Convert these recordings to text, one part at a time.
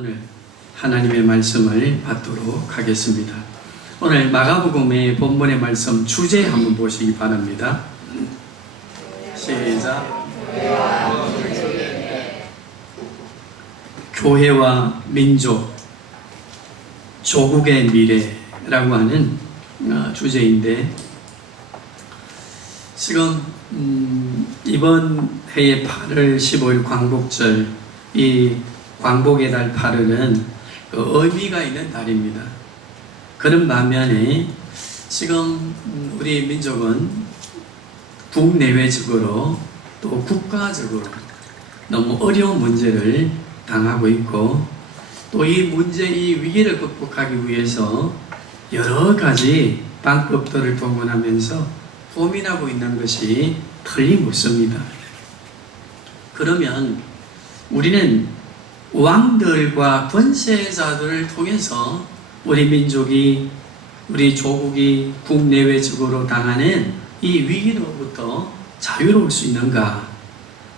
오늘 하나님의 말씀을 받도록 하겠습니다. 오늘 마가복음의 본문의 말씀 주제 한번 보시기 바랍니다. 시작. 교회와 민족, 조국의 미래라고 하는 주제인데, 지금 이번 해의 8월 15일 광복절, 이 광복의 달 8일은 의미가 있는 달입니다. 그런 반면에 지금 우리 민족은 국내외적으로 또 국가적으로 너무 어려운 문제를 당하고 있고, 또 이 문제, 이 위기를 극복하기 위해서 여러 가지 방법들을 동원하면서 고민하고 있는 것이 틀림없습니다. 그러면 우리는 왕들과 권세자들을 통해서 우리 민족이, 우리 조국이 국내외적으로 당하는 이 위기로부터 자유로울 수 있는가?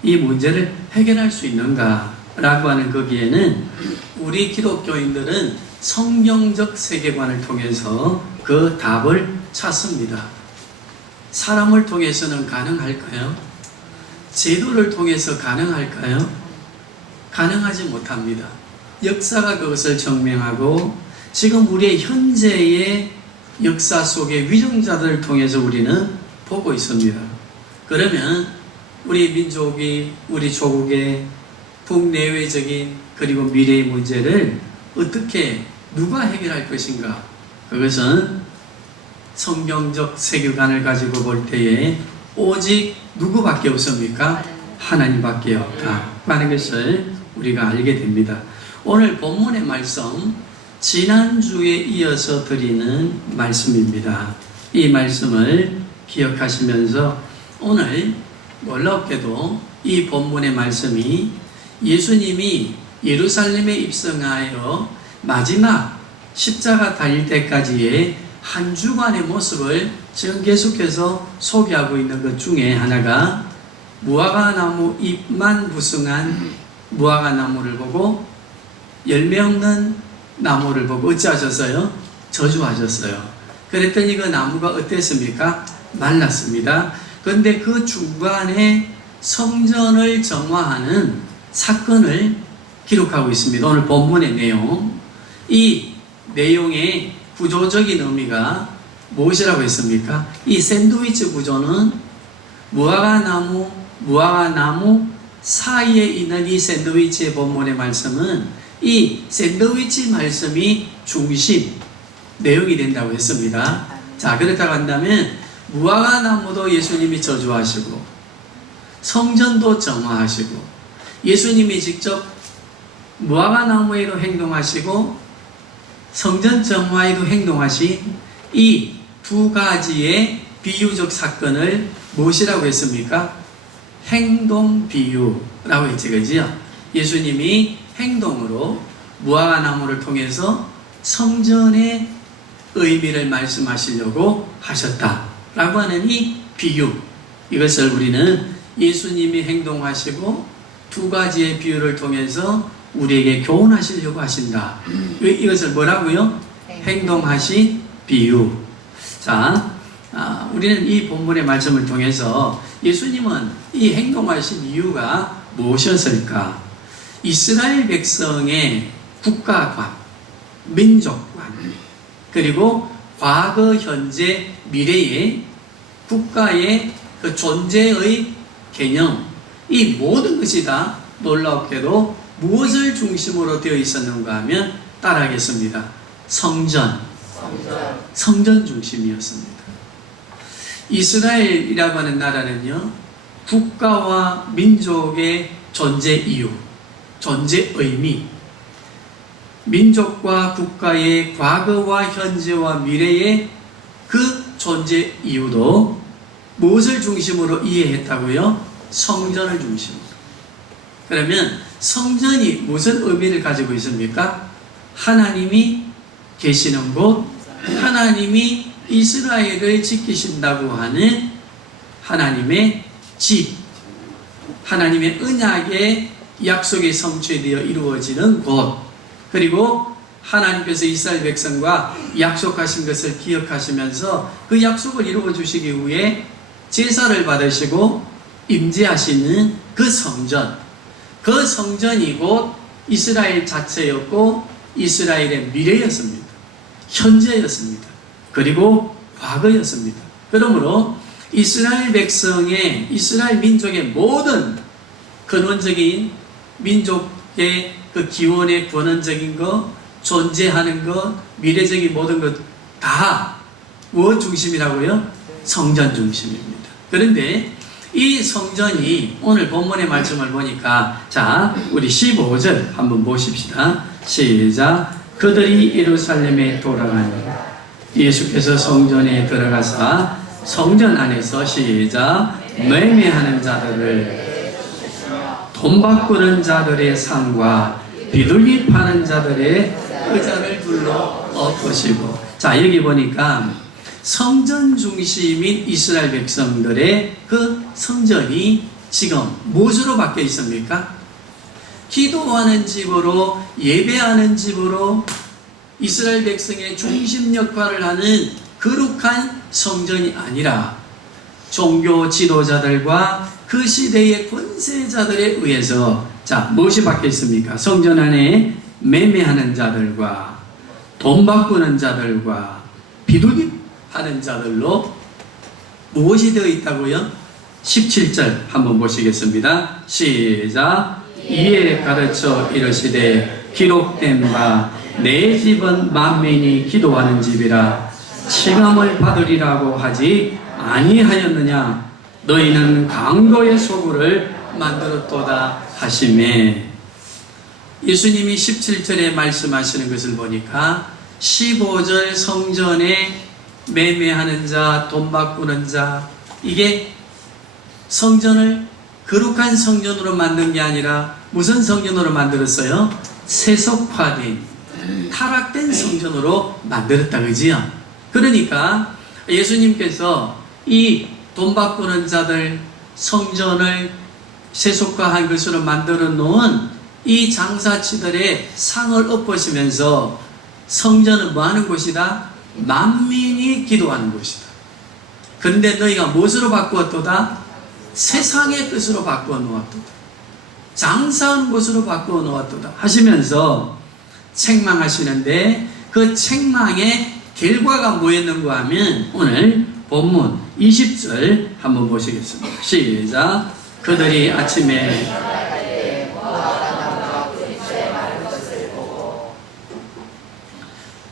이 문제를 해결할 수 있는가? 라고 하는 거기에는 우리 기독교인들은 성경적 세계관을 통해서 그 답을 찾습니다. 사람을 통해서는 가능할까요? 제도를 통해서 가능할까요? 가능하지 못합니다. 역사가 그것을 증명하고, 지금 우리의 현재의 역사 속의 위정자들을 통해서 우리는 보고 있습니다. 그러면 우리 민족이, 우리 조국의 국내외적인 그리고 미래의 문제를 어떻게, 누가 해결할 것인가? 그것은 성경적 세계관을 가지고 볼 때에 오직 누구밖에 없습니까? 하나님밖에 없다 하는 것을 우리가 알게 됩니다. 오늘 본문의 말씀, 지난주에 이어서 드리는 말씀입니다. 이 말씀을 기억하시면서 오늘 놀랍게도 이 본문의 말씀이 예수님이 예루살렘에 입성하여 마지막 십자가 달릴 때까지의 한 주간의 모습을 지금 계속해서 소개하고 있는 것 중에 하나가, 무화과나무 잎만 부승한 무화과나무를 보고 열매 없는 나무를 보고 어찌하셨어요? 저주하셨어요. 그랬더니 그 나무가 어땠습니까? 말랐습니다. 그런데 그 중간에 성전을 정화하는 사건을 기록하고 있습니다. 오늘 본문의 내용, 이 내용의 구조적인 의미가 무엇이라고 했습니까? 이 샌드위치 구조는 무화과나무 사이에 있는 이 샌드위치의 본문의 말씀은 이 샌드위치 말씀이 중심 내용이 된다고 했습니다. 자, 그렇다고 한다면 무화과나무도 예수님이 저주하시고 성전도 정화하시고 예수님이 직접 무화과나무에도 행동하시고 성전 정화에도 행동하신 이 두 가지의 비유적 사건을 무엇이라고 했습니까? 행동 비유라고 했지, 그죠? 예수님이 행동으로 무화과나무를 통해서 성전의 의미를 말씀하시려고 하셨다라고 하는 이 비유, 이것을 우리는 예수님이 행동하시고 두 가지의 비유를 통해서 우리에게 교훈하시려고 하신다. 이것을 뭐라고요? 행동하신 비유. 자, 우리는 이 본문의 말씀을 통해서 예수님은 이 행동하신 이유가 무엇이었을까? 이스라엘 백성의 국가관, 민족관, 그리고 과거, 현재, 미래의 국가의 그 존재의 개념, 이 모든 것이 다 놀랍게도 무엇을 중심으로 되어 있었는가 하면 따라하겠습니다. 성전 중심이었습니다. 이스라엘이라고 하는 나라는요, 국가와 민족의 존재 이유, 존재 의미, 민족과 국가의 과거와 현재와 미래의 그 존재 이유도 무엇을 중심으로 이해했다고요? 성전을 중심으로. 그러면 성전이 무슨 의미를 가지고 있습니까? 하나님이 계시는 곳, 하나님이 이스라엘을 지키신다고 하는 하나님의 집, 하나님의 언약의 약속이 성취되어 이루어지는 곳, 그리고 하나님께서 이스라엘 백성과 약속하신 것을 기억하시면서 그 약속을 이루어 주시기 위해 제사를 받으시고 임재하시는 그 성전, 그 성전이 곧 이스라엘 자체였고 이스라엘의 미래였습니다. 현재였습니다. 그리고 과거였습니다. 그러므로 이스라엘 백성의, 이스라엘 민족의 모든 근원적인 민족의 그 기원의 근원적인 것, 존재하는 것, 미래적인 모든 것 다 무엇 중심이라고요? 성전 중심입니다. 그런데 이 성전이 오늘 본문의 말씀을 보니까, 자, 우리 15절 한번 보십시다. 시작. 그들이 예루살렘에 돌아가니 예수께서 성전에 들어가사 성전 안에서 시작. 매매하는 자들을, 돈 바꾸는 자들의 상과 비둘기 파는 자들의 의자를 둘러 엎으시고. 자, 여기 보니까 성전 중심인 이스라엘 백성들의 그 성전이 지금 무엇으로 바뀌어 있습니까? 기도하는 집으로, 예배하는 집으로 이스라엘 백성의 중심 역할을 하는 거룩한 성전이 아니라 종교 지도자들과 그 시대의 권세자들에 의해서, 자, 무엇이 바뀌어 있습니까? 성전 안에 매매하는 자들과 돈 바꾸는 자들과 비둘기 하는 자들로 무엇이 되어 있다고요? 17절 한번 보시겠습니다. 시작. 이에 가르쳐 이르시되 기록된 바 내 집은 만민이 기도하는 집이라 칭함을 받으리라고 하지 아니하였느냐. 너희는 강도의 소굴을 만들었도다 하시매. 예수님이 17절에 말씀하시는 것을 보니까 15절 성전에 매매하는 자, 돈 바꾸는 자, 이게 성전을 거룩한 성전으로 만든 게 아니라 무슨 성전으로 만들었어요? 세속화된, 타락된 성전으로 만들었다, 그지요? 그러니까 예수님께서 이 돈 바꾸는 자들 성전을 세속화한 것으로 만들어 놓은 이 장사치들의 상을 엎으시면서 성전은 뭐 하는 곳이다? 만민이 기도하는 곳이다. 그런데 너희가 무엇으로 바꾸었도다? 세상의 뜻으로 바꾸어 놓았도다. 장사하는 곳으로 바꾸어 놓았도다 하시면서 책망하시는데, 그 책망의 결과가 뭐였는가 하면 오늘 본문 20절 한번 보시겠습니다. 시작. 그들이 아침에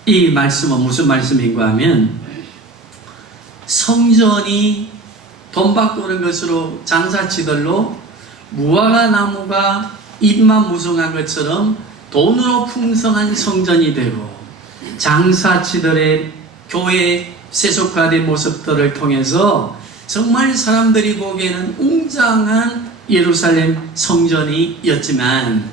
이 말씀은 무슨 말씀인가 하면, 성전이 돈 바꾸는 것으로 장사치들로 무화과 나무가 잎만 무성한 것처럼 돈으로 풍성한 성전이 되고, 장사치들의 교회 세속화된 모습들을 통해서 정말 사람들이 보기에는 웅장한 예루살렘 성전이었지만,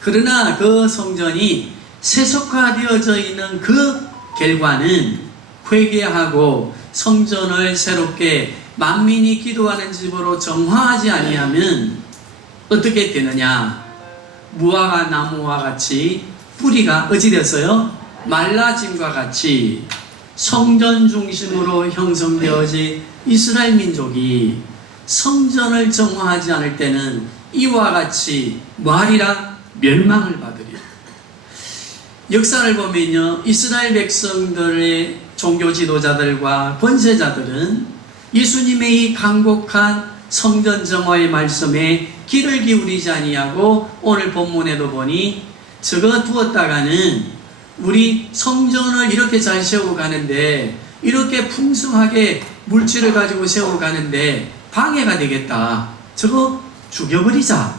그러나 그 성전이 세속화되어져 있는 그 결과는 회개하고 성전을 새롭게 만민이 기도하는 집으로 정화하지 아니하면 어떻게 되느냐? 무화과 나무와 같이 뿌리가 어찌 됐어요? 말라짐과 같이 성전 중심으로 형성되어진 이스라엘 민족이 성전을 정화하지 않을 때는 이와 같이 뭐하리라? 멸망을 받으리라. 역사를 보면요, 이스라엘 백성들의 종교 지도자들과 권세자들은 예수님의 이 간곡한 성전 정화의 말씀에 귀를 기울이지 아니하고, 오늘 본문에도 보니 적어 두었다가는 우리 성전을 이렇게 잘 세워가는데, 이렇게 풍성하게 물질을 가지고 세워가는데 방해가 되겠다, 저거 죽여버리자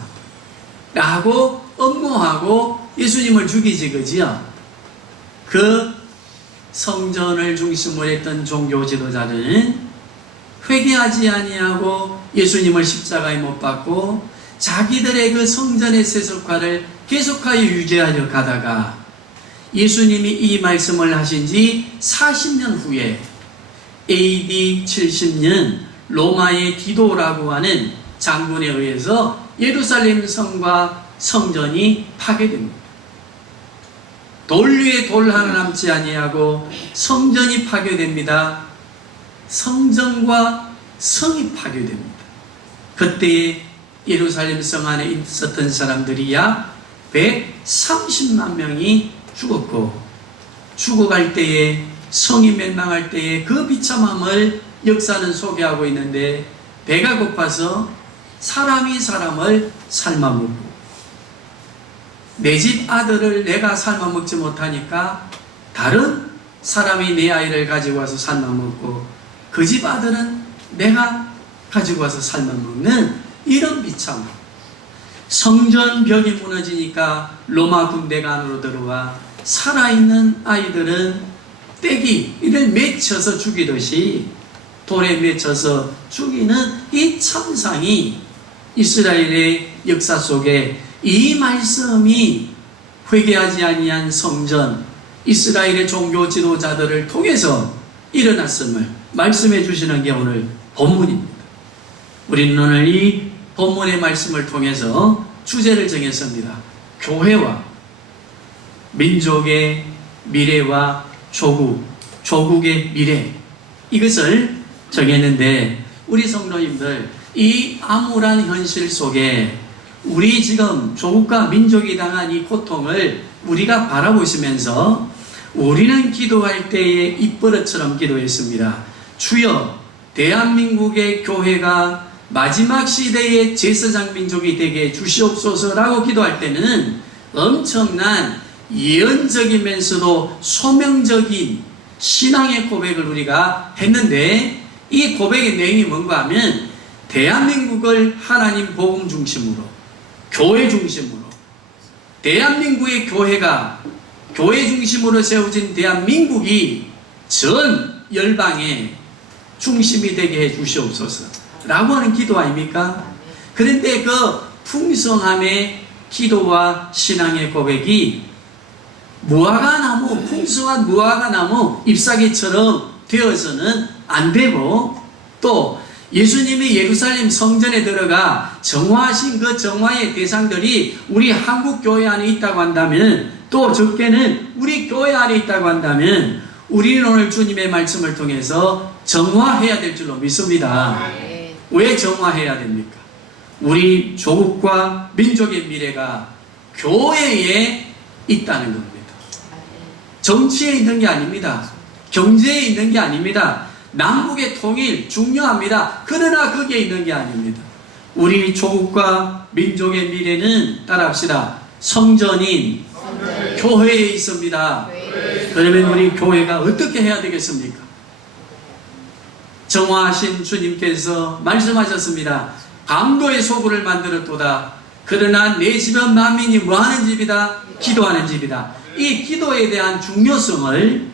라고 엄모하고 예수님을 죽이지, 그지요? 그 성전을 중심으로 했던 종교 지도자는 회개하지 아니하고 예수님을 십자가에 못 박고 자기들의 그 성전의 세속화를 계속하여 유지하려 가다가, 예수님이 이 말씀을 하신 지 40년 후에 AD 70년 로마의 디도라고 하는 장군에 의해서 예루살렘 성과 성전이 파괴됩니다. 돌 위에 돌 하나 남지 아니하고 성전이 파괴됩니다. 성전과 성이 파괴됩니다. 그때에 예루살렘 성 안에 있었던 사람들이 약 130만 명이 죽었고, 죽어갈 때에, 성이 멸망할 때에 그 비참함을 역사는 소개하고 있는데, 배가 고파서 사람이 사람을 삶아먹고, 내 집 아들을 내가 삶아먹지 못하니까 다른 사람이 내 아이를 가지고 와서 삶아먹고, 그 집 아들은 내가 가지고 와서 삶아먹는 이런 비참함. 성전 벽이 무너지니까 로마 군대가 안으로 들어와 살아있는 아이들은 떼기를 맺혀서 죽이듯이 돌에 맺혀서 죽이는 이 참상이 이스라엘의 역사 속에 이 말씀이 회개하지 아니한 성전, 이스라엘의 종교 지도자들을 통해서 일어났음을 말씀해 주시는 게 오늘 본문입니다. 우리는 오늘 이 본문의 말씀을 통해서 주제를 정했습니다. 교회와 민족의 미래와 조국의 미래, 이것을 정했는데, 우리 성도님들, 이 암울한 현실 속에 우리 지금 조국과 민족이 당한 이 고통을 우리가 바라보시면서 우리는 기도할 때에 입버릇처럼 기도했습니다. 주여, 대한민국의 교회가 마지막 시대의 제사장 민족이 되게 주시옵소서라고 기도할 때는 엄청난 예언적이면서도 소명적인 신앙의 고백을 우리가 했는데, 이 고백의 내용이 뭔가 하면 대한민국을 하나님 복음 중심으로, 교회 중심으로, 대한민국의 교회가 교회 중심으로 세워진 대한민국이 전 열방의 중심이 되게 해 주시옵소서 라고 하는 기도 아닙니까? 그런데 그 풍성함의 기도와 신앙의 고백이 무화과나무, 풍성한 무화과나무 잎사귀처럼 되어서는 안 되고, 또 예수님이 예루살렘 성전에 들어가 정화하신 그 정화의 대상들이 우리 한국 교회 안에 있다고 한다면, 또 적게는 우리 교회 안에 있다고 한다면, 우리는 오늘 주님의 말씀을 통해서 정화해야 될 줄로 믿습니다. 왜 정화해야 됩니까? 우리 조국과 민족의 미래가 교회에 있다는 겁니다. 정치에 있는 게 아닙니다. 경제에 있는 게 아닙니다. 남북의 통일 중요합니다. 그러나 거기에 있는 게 아닙니다. 우리 조국과 민족의 미래는, 따라합시다, 성전인 교회에 있습니다. 그러면 우리 교회가 어떻게 해야 되겠습니까? 정화하신 주님께서 말씀하셨습니다. 강도의 소굴을 만들었도다. 그러나 내 집은 만민이 뭐하는 집이다? 기도하는 집이다. 이 기도에 대한 중요성을,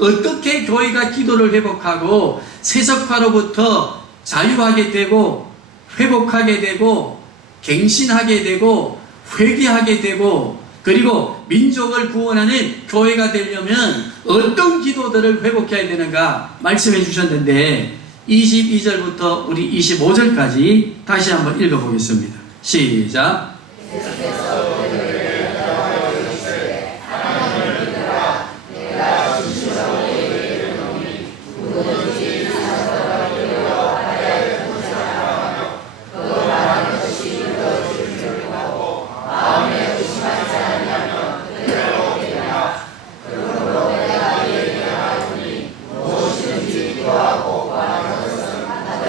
어떻게 교회가 기도를 회복하고 세속화로부터 자유하게 되고 회복하게 되고 갱신하게 되고 회개하게 되고, 그리고 민족을 구원하는 교회가 되려면 어떤 기도들을 회복해야 되는가 말씀해 주셨는데, 22절부터 우리 25절까지 다시 한번 읽어보겠습니다. 시작.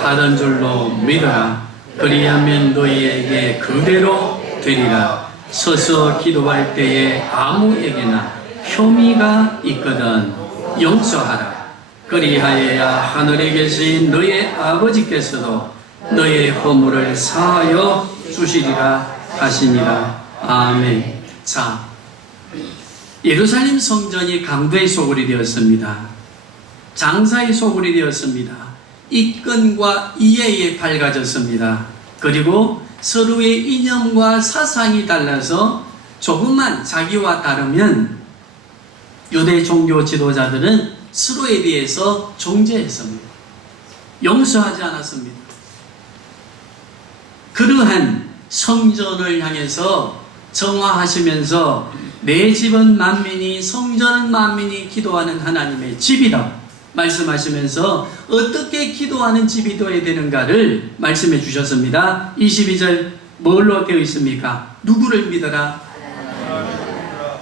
하던 줄로 믿어라. 그리하면 너희에게 그대로 되리라. 서서 기도할 때에 아무에게나 혐의가 있거든 용서하라. 그리하여야 하늘에 계신 너희 아버지께서도 너의 허물을 사하여 주시리라 하시니라. 아멘. 자, 예루살렘 성전이 강도의 소굴이 되었습니다. 장사의 소굴이 되었습니다. 이권과 이해에 밝아졌습니다. 그리고 서로의 이념과 사상이 달라서 조금만 자기와 다르면 유대 종교 지도자들은 서로에 대해서 정죄했습니다. 용서하지 않았습니다. 그러한 성전을 향해서 정화하시면서 내 집은 만민이, 성전은 만민이 기도하는 하나님의 집이다 말씀하시면서 어떻게 기도하는 집이 되어야 되는가를 말씀해 주셨습니다. 22절 뭘로 되어 있습니까? 누구를 믿어라?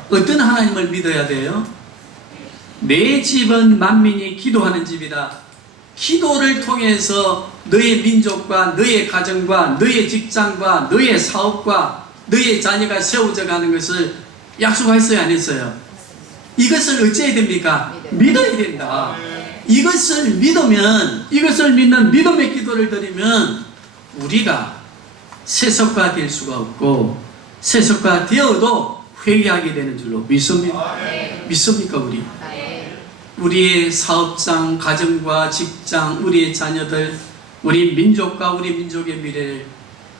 어떤 하나님을 믿어야 돼요? 내 집은 만민이 기도하는 집이다. 기도를 통해서 너의 민족과 너의 가정과 너의 직장과 너의 사업과 너의 자녀가 세워져 가는 것을 약속했어요, 안 했어요? 이것을 어찌해야 됩니까? 믿어야 된다. 이것을 믿으면, 이것을 믿는 믿음의 기도를 드리면 우리가 세속화 될 수가 없고 세속화 되어도 회개하게 되는 줄로 믿습니다. 믿습니까, 우리? 우리의 사업장, 가정과 직장, 우리의 자녀들, 우리 민족과 우리 민족의 미래를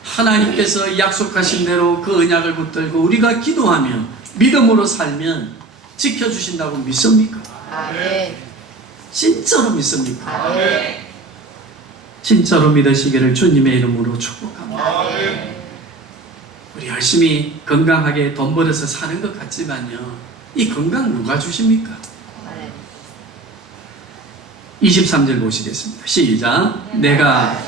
하나님께서 약속하신 대로 그 언약을 붙들고 우리가 기도하며 믿음으로 살면 지켜주신다고 믿습니까? 진짜로 믿습니까? 진짜로 믿으시기를 주님의 이름으로 축복합니다. 우리 열심히 건강하게 돈 벌어서 사는 것 같지만요, 이 건강 누가 주십니까? 23절 보시겠습니다. 시작. 내가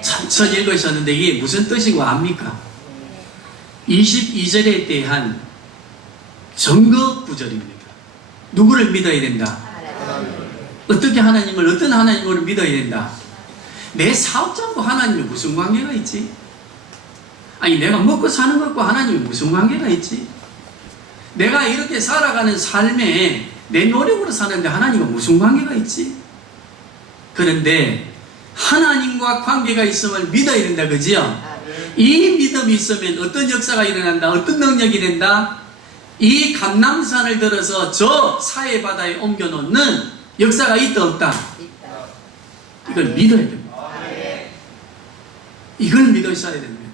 천천히 읽으셨는데 이게 무슨 뜻이고 압니까? 22절에 대한 증거 구절입니다. 누구를 믿어야 된다? 어떻게 하나님을, 어떤 하나님을 믿어야 된다? 내 사업장과 하나님이 무슨 관계가 있지? 아니, 내가 먹고 사는 것과 하나님이 무슨 관계가 있지? 내가 이렇게 살아가는 삶에 내 노력으로 사는데 하나님과 무슨 관계가 있지? 그런데 하나님과 관계가 있음을 믿어야 된다, 그지요? 이 믿음이 있으면 어떤 역사가 일어난다, 어떤 능력이 된다? 이 감람산을 들어서 저 사해바다에 옮겨놓는 역사가 있다, 없다? 이걸 믿어야 됩니다. 이걸 믿으셔야 됩니다.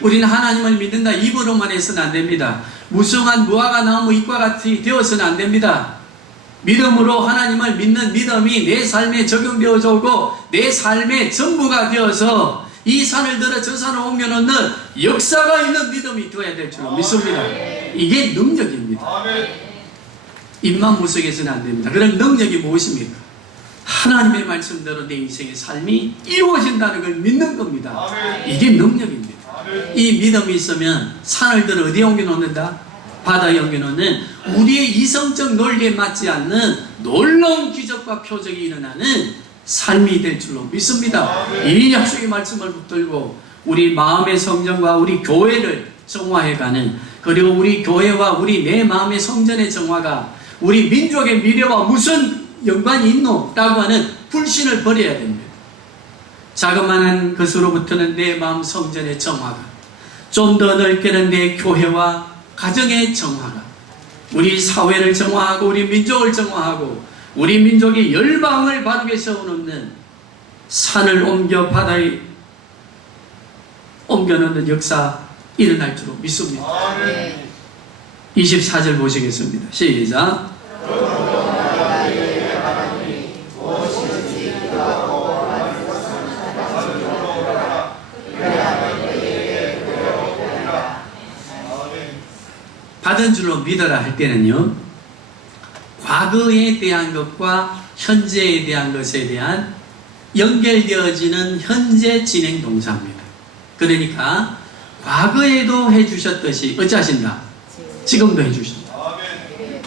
우리는 하나님을 믿는다 입으로만 해서는 안 됩니다. 무성한 무화과 나무 잎과 같이 되어서는 안 됩니다. 믿음으로 하나님을 믿는 믿음이 내 삶에 적용되어져 오고 내 삶의 전부가 되어서 이 산을 들어 저 산을 옮겨놓는 역사가 있는 믿음이 되어야 될 줄 믿습니다. 이게 능력입니다. 입만 무속해서는 안 됩니다. 그럼 능력이 무엇입니까? 하나님의 말씀대로 내 인생의 삶이 이루어진다는 걸 믿는 겁니다. 이게 능력입니다. 이 믿음이 있으면 산을 들어 어디에 옮겨놓는다? 바다에 옮겨놓는 우리의 이성적 논리에 맞지 않는 놀라운 기적과 표적이 일어나는 삶이 될 줄로 믿습니다. 이 약속의 말씀을 붙들고 우리 마음의 성전과 우리 교회를 정화해가는, 그리고 우리 교회와 우리 내 마음의 성전의 정화가 우리 민족의 미래와 무슨 연관이 있노? 라고 하는 불신을 버려야 됩니다. 자그마한 것으로부터는 내 마음 성전의 정화가, 좀 더 넓게는 내 교회와 가정의 정화가, 우리 사회를 정화하고 우리 민족을 정화하고 우리 민족이 열방을 바르게 세워놓는, 산을 옮겨 바다에 옮겨놓는 역사 일어날 줄로 믿습니다. 24절 보시겠습니다. 시작. 받은 줄로 믿어라 할 때는요, 과거에 대한 것과 현재에 대한 것에 대한 연결되어지는 현재 진행 동사입니다. 그러니까 과거에도 해주셨듯이 어찌하신다? 지금도 해주신다.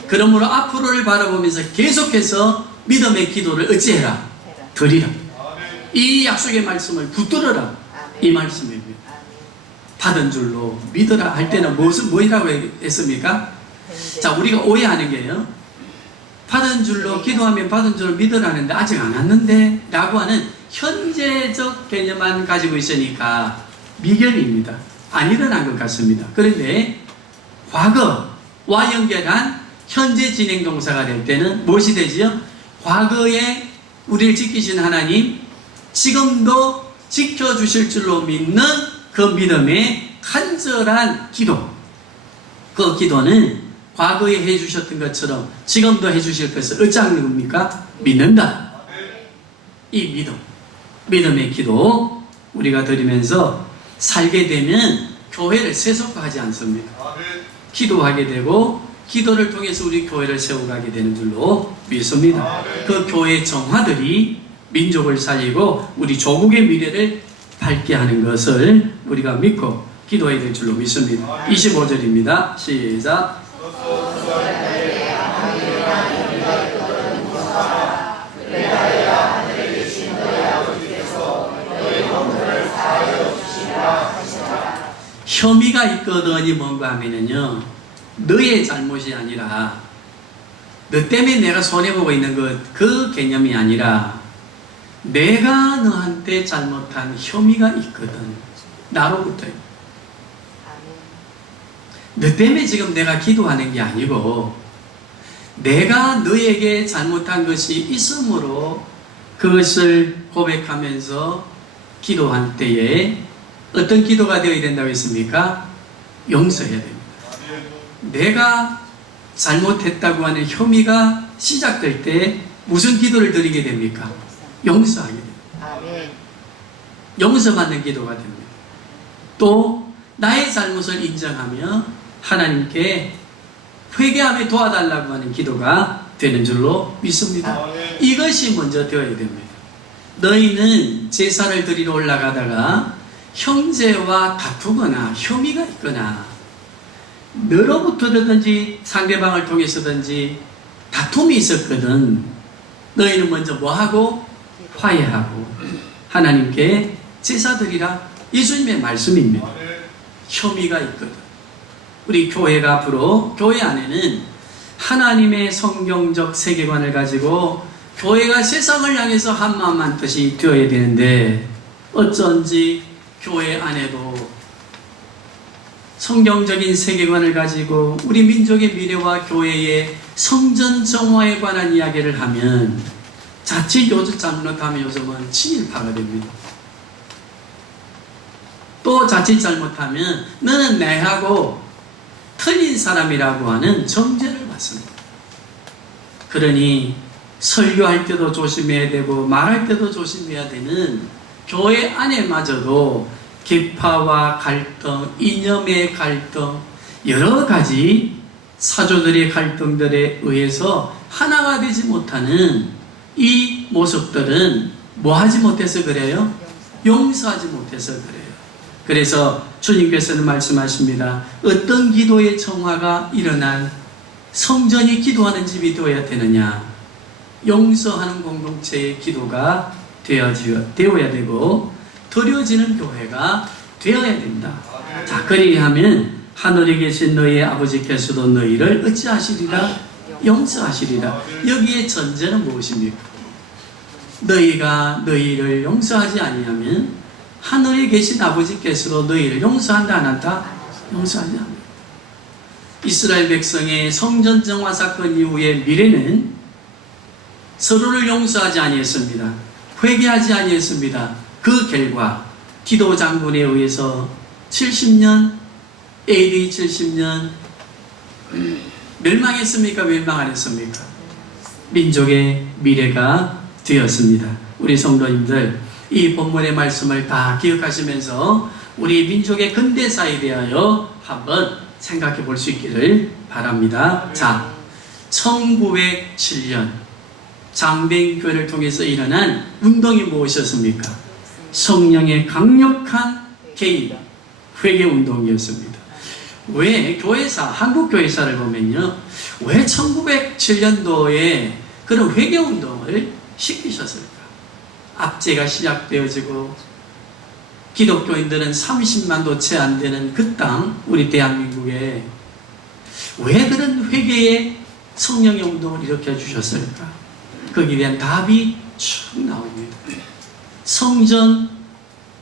그러므로 앞으로를 바라보면서 계속해서 믿음의 기도를 어찌해라? 드리라. 이 약속의 말씀을 붙들어라. 이 말씀입니다. 받은 줄로 믿어라 할 때는 뭐라고 했습니까? 자, 우리가 오해하는 게요, 받은 줄로 기도하면 받은 줄로 믿으라는데 아직 안 왔는데 라고 하는 현재적 개념만 가지고 있으니까 미결입니다. 안 일어난 것 같습니다. 그런데 과거와 연결한 현재 진행 동사가 될 때는 무엇이 되지요? 과거에 우리를 지키신 하나님, 지금도 지켜주실 줄로 믿는 그 믿음의 간절한 기도, 그 기도는 과거에 해주셨던 것처럼 지금도 해주실 것을 어찌하는 겁니까? 믿는다. 이 믿음의 기도 우리가 드리면서 살게 되면 교회를 세속화하지 않습니다. 기도하게 되고 기도를 통해서 우리 교회를 세워가게 되는 줄로 믿습니다. 그 교회의 정화들이 민족을 살리고 우리 조국의 미래를 밝게 하는 것을 우리가 믿고 기도해야 될 줄로 믿습니다. 25절입니다. 시작. 혐의가 있거든이 뭔가 하면은요, 너의 잘못이 아니라 너 때문에 내가 손해보고 있는 그 개념이 아니라 내가 너한테 잘못한 혐의가 있거든. 나로부터요. 너 때문에 지금 내가 기도하는 게 아니고 내가 너에게 잘못한 것이 있으므로 그것을 고백하면서 기도한 때에 어떤 기도가 되어야 된다고 했습니까? 용서해야 됩니다. 내가 잘못했다고 하는 혐의가 시작될 때 무슨 기도를 드리게 됩니까? 용서하게 됩니다. 용서받는 기도가 됩니다. 또 나의 잘못을 인정하며 하나님께 회개하며 도와달라고 하는 기도가 되는 줄로 믿습니다. 이것이 먼저 되어야 됩니다. 너희는 제사를 드리러 올라가다가 형제와 다투거나 혐의가 있거나 너로부터든지 상대방을 통해서든지 다툼이 있었거든. 너희는 먼저 뭐하고? 화해하고 하나님께 제사 드리라. 예수님의 말씀입니다. 혐의가 있거든. 우리 교회가 앞으로 교회 안에는 하나님의 성경적 세계관을 가지고 교회가 세상을 향해서 한마음 한뜻이 되어야 되는데 어쩐지 교회 안에도 성경적인 세계관을 가지고 우리 민족의 미래와 교회의 성전 정화에 관한 이야기를 하면 자칫 요즘 잘못하면 요즘은 친일파가 됩니다. 또 자칫 잘못하면 너는 내하고 틀린 사람이라고 하는 정죄를 받습니다. 그러니 설교할 때도 조심해야 되고 말할 때도 조심해야 되는 교회 안에마저도 계파와 갈등, 이념의 갈등, 여러 가지 사조들의 갈등들에 의해서 하나가 되지 못하는 이 모습들은 뭐 하지 못해서 그래요? 용서하지 못해서 그래요. 그래서 주님께서는 말씀하십니다. 어떤 기도의 정화가 일어난 성전이 기도하는 집이 되어야 되느냐? 용서하는 공동체의 기도가 되어야 되고 드려지는 교회가 되어야 된다. 자, 그리하면 하늘에 계신 너희의 아버지께서도 너희를 어찌하시리라? 용서하시리라. 여기에 전제는 무엇입니까? 너희가 너희를 용서하지 아니하면 하늘에 계신 아버지께서도 너희를 용서한다 안 한다? 용서하지 않는다. 이스라엘 백성의 성전 정화 사건 이후의 미래는 서로를 용서하지 아니했습니다. 회개하지 아니했습니다. 그 결과 디도 장군에 의해서 70년 AD 70년 멸망했습니까? 멸망 안 했습니까? 민족의 미래가 되었습니다. 우리 성도님들 이 본문의 말씀을 다 기억하시면서 우리 민족의 근대사에 대하여 한번 생각해 볼 수 있기를 바랍니다. 자, 1907년 장대인교회를 통해서 일어난 운동이 무엇이었습니까? 성령의 강력한 개입, 회개운동이었습니다. 왜 교회사, 한국교회사를 보면요, 왜 1907년도에 그런 회개운동을 시키셨을까? 압제가 시작되어지고 기독교인들은 30만도 채 안 되는 그 땅, 우리 대한민국에 왜 그런 회개의 성령의 운동을 일으켜 주셨을까? 거기에 대한 답이 쭉 나옵니다. 성전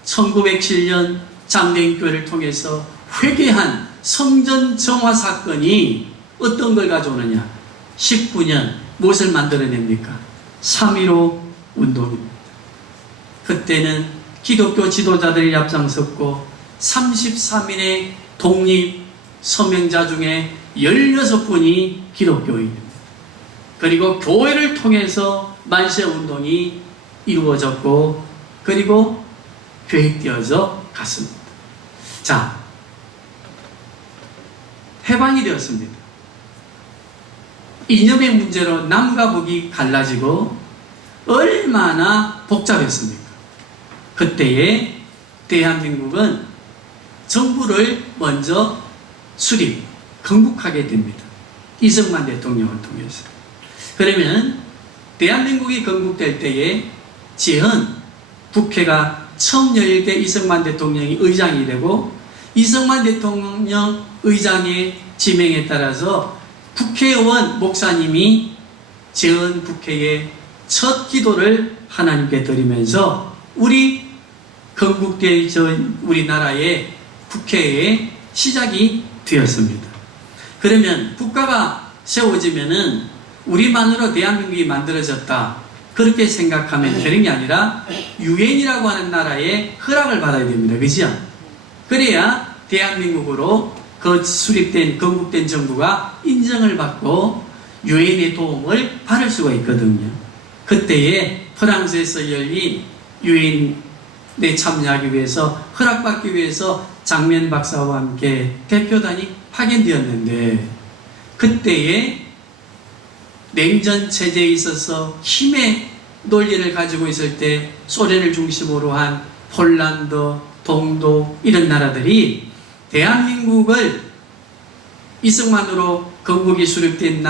1907년 장대인교회를 통해서 회개한 성전 정화 사건이 어떤 걸 가져오느냐? 19년 무엇을 만들어냅니까? 3.15 운동입니다. 그때는 기독교 지도자들이 앞장섰고 33인의 독립 서명자 중에 16분이 기독교인입니다. 그리고 교회를 통해서 만세운동이 이루어졌고 그리고 계획되어져 갔습니다. 자, 해방이 되었습니다. 이념의 문제로 남과 북이 갈라지고 얼마나 복잡했습니까? 그때에 대한민국은 정부를 먼저 건국하게 됩니다. 이승만 대통령을 통해서. 그러면 대한민국이 건국될 때에 지은 국회가 처음 열릴 때 이승만 대통령이 의장이 되고 이승만 대통령 의장의 지명에 따라서 국회의원 목사님이 지은 국회의 첫 기도를 하나님께 드리면서 우리 건국된 우리나라의 국회의 시작이 되었습니다. 그러면 국가가 세워지면은 우리만으로 대한민국이 만들어졌다. 그렇게 생각하면 되는 게 아니라 유엔이라고 하는 나라의 허락을 받아야 됩니다. 그죠? 그래야 대한민국으로 수립된 건국된 정부가 인정을 받고 유엔의 도움을 받을 수가 있거든요. 그때에 프랑스에서 열린 유엔에 참여하기 위해서 허락받기 위해서 장면 박사와 함께 대표단이 파견되었는데 그때에 냉전 체제에 있어서 힘의 논리를 가지고 있을 때 소련을 중심으로 한 폴란드, 동독 이런 나라들이 대한민국을 이승만으로 건국이 수립된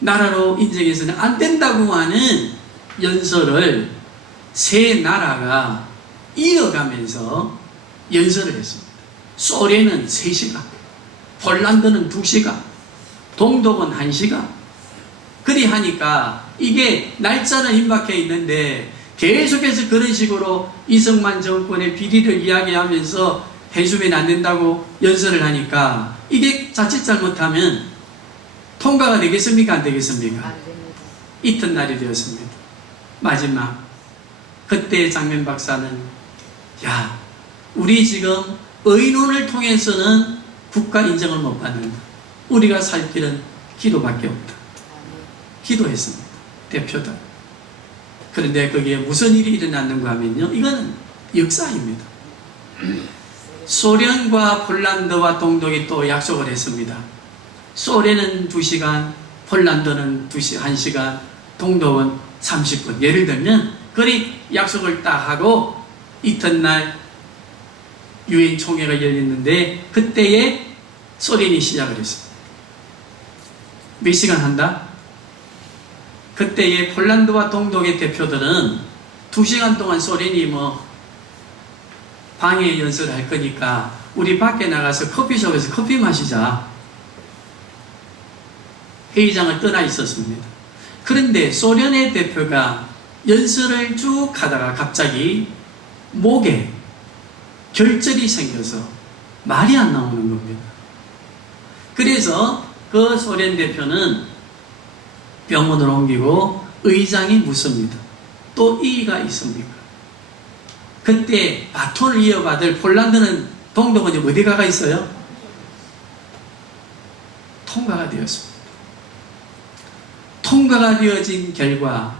나라로 인정해서는 안 된다고 하는 연설을 세 나라가 이어가면서 연설을 했습니다. 소련은 3시간, 폴란드는 2시간, 동독은 1시간. 그리 하니까 이게 날짜는 임박해 있는데 계속해서 그런 식으로 이승만 정권의 비리를 이야기하면서 해주면 안 된다고 연설을 하니까 이게 자칫 잘못하면 통과가 되겠습니까? 안 되겠습니까? 안 됩니다. 이튿날이 되었습니다. 마지막. 그때 장면 박사는 야, 우리 지금 의논을 통해서는 국가 인정을 못 받는다. 우리가 살 길은 기도밖에 없다. 기도했습니다. 대표단. 그런데 거기에 무슨 일이 일어났는가 하면요. 이거는 역사입니다. 소련과 폴란드와 동독이 또 약속을 했습니다. 소련은 2시간, 폴란드는 1시간, 동독은 30분. 예를 들면 그리 약속을 딱 하고 이튿날 유엔 총회가 열렸는데 그때에 소련이 시작을 했습니다. 몇 시간 한다? 그때의 폴란드와 동독의 대표들은 2시간 동안 소련이 방해 연설을 할 거니까 우리 밖에 나가서 커피숍에서 커피 마시자. 회의장을 떠나 있었습니다. 그런데 소련의 대표가 연설을 쭉 하다가 갑자기 목에 결절이 생겨서 말이 안 나오는 겁니다. 그래서 그 소련 대표는 병원으로 옮기고 의장이 묻습니다. 또 이의가 있습니까? 그때 바톤을 이어받을 폴란드는 동독은 어디 가가 있어요? 통과가 되었습니다. 통과가 되어진 결과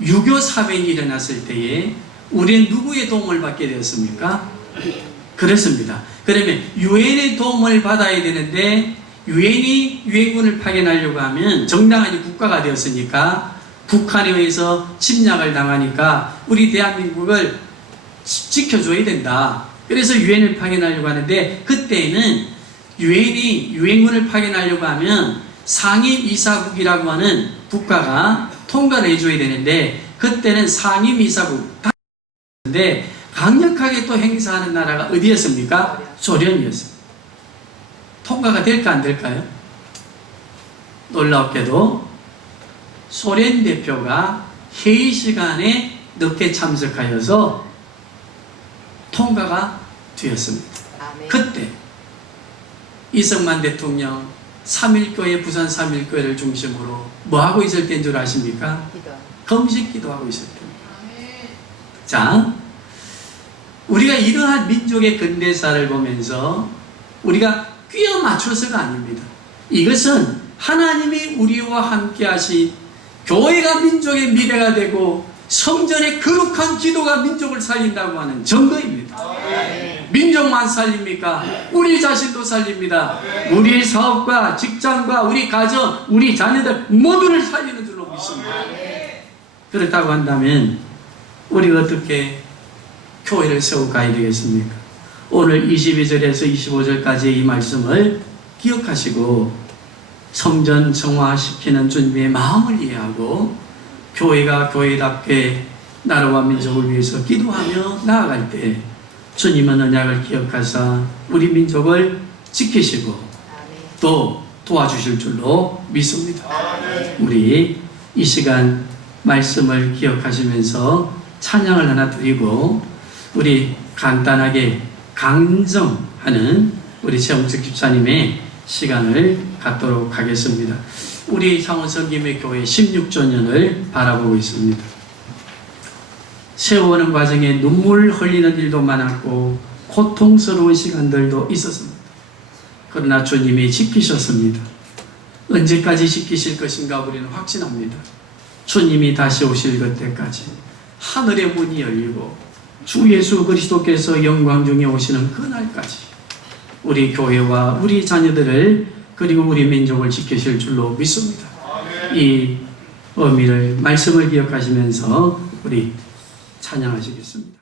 유교 사변이 일어났을 때에 우리는 누구의 도움을 받게 되었습니까? 그렇습니다. 그러면 유엔의 도움을 받아야 되는데 유엔이 유엔군을 파견하려고 하면 정당한 국가가 되었으니까 북한에 의해서 침략을 당하니까 우리 대한민국을 지켜줘야 된다. 그래서 유엔을 파견하려고 하는데 그때는 유엔이 유엔군을 파견하려고 하면 상임이사국이라고 하는 국가가 통과를 해줘야 되는데 그때는 상임이사국 근데 강력하게 또 행사하는 나라가 어디였습니까? 소련이었습니다. 통과가 될까 안 될까요? 놀랍게도 소련 대표가 회의 시간에 늦게 참석하여서 통과가 되었습니다. 아멘. 그때 이승만 대통령 3.1교회 부산 3.1교회를 중심으로 뭐하고 있을 때인 줄 아십니까? 기도. 금식 기도하고 있을 때입니다. 자, 우리가 이러한 민족의 근대사를 보면서 우리가 끼워 맞춰서가 아닙니다. 이것은 하나님이 우리와 함께 하신 교회가 민족의 미래가 되고 성전의 거룩한 기도가 민족을 살린다고 하는 증거입니다. 민족만 살립니까? 우리 자신도 살립니다. 우리 사업과 직장과 우리 가정, 우리 자녀들 모두를 살리는 줄로 믿습니다. 그렇다고 한다면 우리가 어떻게 교회를 세워가야 되겠습니까? 오늘 22절에서 25절까지의 이 말씀을 기억하시고 성전 정화시키는 주님의 마음을 이해하고 교회가 교회답게 나라와 민족을 위해서 기도하며 나아갈 때 주님은 언약을 기억하사 우리 민족을 지키시고 또 도와주실 줄로 믿습니다. 우리 이 시간 말씀을 기억하시면서 찬양을 하나 드리고 우리 간단하게 강정하는 우리 최홍석 집사님의 시간을 갖도록 하겠습니다. 우리 창원성김의 교회 16周年을 바라보고 있습니다. 세워오는 과정에 눈물 흘리는 일도 많았고 고통스러운 시간들도 있었습니다. 그러나 주님이 지키셨습니다. 언제까지 지키실 것인가 우리는 확신합니다. 주님이 다시 오실 그때까지 하늘의 문이 열리고 주 예수 그리스도께서 영광 중에 오시는 그날까지 우리 교회와 우리 자녀들을 그리고 우리 민족을 지키실 줄로 믿습니다. 이 의미를 말씀을 기억하시면서 우리 찬양하시겠습니다.